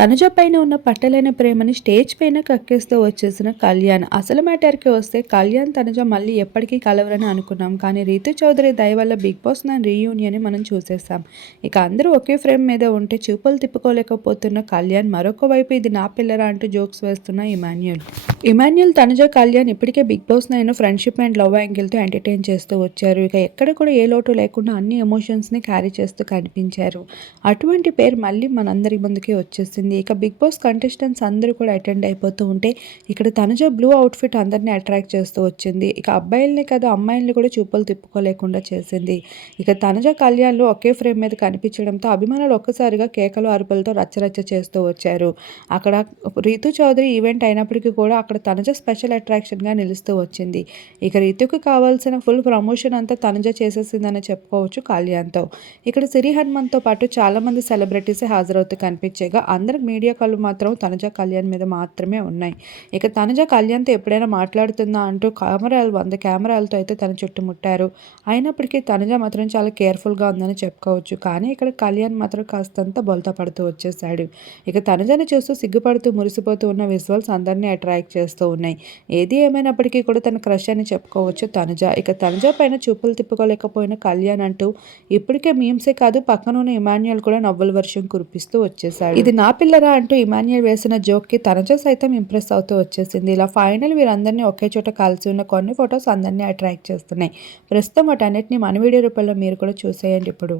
తనుజ పైన ఉన్న పట్టలేని ప్రేమని స్టేజ్ పైన కక్కేస్తూ వచ్చేసిన కళ్యాణ్. అసలు మ్యాటర్కి వస్తే కళ్యాణ్ తనుజ మళ్ళీ ఎప్పటికీ కలవరని అనుకున్నాం. కానీ రీతు చౌదరి దయ వల్ల బిగ్ బాస్ 9 రీయూనియన్ మనం చూసేసాం. ఇక అందరూ ఒకే ఫ్రేమ్ మీద ఉంటే చూపులు తిప్పుకోలేకపోతున్న కళ్యాణ్, మరొక వైపు ఇది నా పిల్లరా అంటూ జోక్స్ వేస్తున్న ఇమాన్యుల్ తనుజ కళ్యాణ్ ఇప్పటికే Bigg Boss 9 friendship and love యాంగిల్తో ఎంటర్టైన్ చేస్తూ వచ్చారు. ఇక ఎక్కడ కూడా ఏ లోటు లేకుండా అన్ని ఎమోషన్స్ని క్యారీ చేస్తూ కనిపించారు. అటువంటి పేరు మళ్ళీ మనందరి ముందుకి వచ్చేసింది. ఇక బిగ్ బాస్ కంటెస్టెంట్స్ అందరూ కూడా అటెండ్ అయిపోతూ ఉంటే ఇక్కడ తనుజ బ్లూ అవుట్ఫిట్ అందరినీ అట్రాక్ట్ చేస్తూ వచ్చింది. ఇక అబ్బాయిల్ని కాదు అమ్మాయిల్ని కూడా చూపులు తిప్పుకోలేకుండా చేసింది. ఇక తనుజ కళ్యాణ్లు ఒకే ఫ్రేమ్ మీద కనిపించడంతో అభిమానులు ఒక్కసారిగా కేకలు అరుపులతో రచ్చరచ్చ చేస్తూ వచ్చారు. అక్కడ రీతు చౌదరి ఈవెంట్ అయినప్పటికీ కూడా అక్కడ తనుజ స్పెషల్ అట్రాక్షన్గా నిలుస్తూ వచ్చింది. ఇక రీతుకు కావాల్సిన ఫుల్ ప్రమోషన్ అంతా తనుజ చేసేసిందని చెప్పుకోవచ్చు కళ్యాణ్తో. ఇక్కడ సిరి హనుమంత్తో పాటు చాలామంది సెలబ్రిటీస్ హాజరవుతూ కనిపించేగా అందరు మీడియా కళ్ళు మాత్రం తనుజ కళ్యాణ్ మీద మాత్రమే ఉన్నాయి. ఇక తనుజ కళ్యాణ్తో ఎప్పుడైనా మాట్లాడుతుందా అంటూ 100 కెమెరాలతో అయితే తన చుట్టుముట్టారు. అయినప్పటికీ తనుజ మాత్రం చాలా కేర్ఫుల్గా ఉందని చెప్పుకోవచ్చు. కానీ ఇక్కడ కళ్యాణ్ మాత్రం కాస్తంత బొల్తా పడుతూ వచ్చేసాడు. ఇక తనుజని చూస్తూ సిగ్గుపడుతూ మురిసిపోతూ ఉన్న విజువల్స్ అందరినీ అట్రాక్ట్ చేస్తూ ఉన్నాయి. ఏది ఏమైనప్పటికీ కూడా తన క్రష్ అని చెప్పుకోవచ్చు తనుజ. ఇక తనుజ పైన చూపులు తిప్పుకోలేకపోయిన కళ్యాణ్ అంటూ ఇప్పటికే మీమ్సే కాదు పక్కనున్న ఇమాన్యుయల్ కూడా నవ్వుల వర్షం కురిపిస్తూ వచ్చేసాడు. ఇది నా పిల్లరా అంటూ ఇమాన్యుయల్ వేసిన జోక్కి తనుజ సైతం ఇంప్రెస్ అవుతూ వచ్చేసింది. ఇలా ఫైనల్ వీరందరినీ ఒకే చోట కలిసి ఉన్న కొన్ని ఫొటోస్ అందరినీ అట్రాక్ట్ చేస్తున్నాయి. ప్రస్తుతం వాటన్నిటిని మన వీడియో రూపంలో మీరు కూడా చూసేయండి ఇప్పుడు.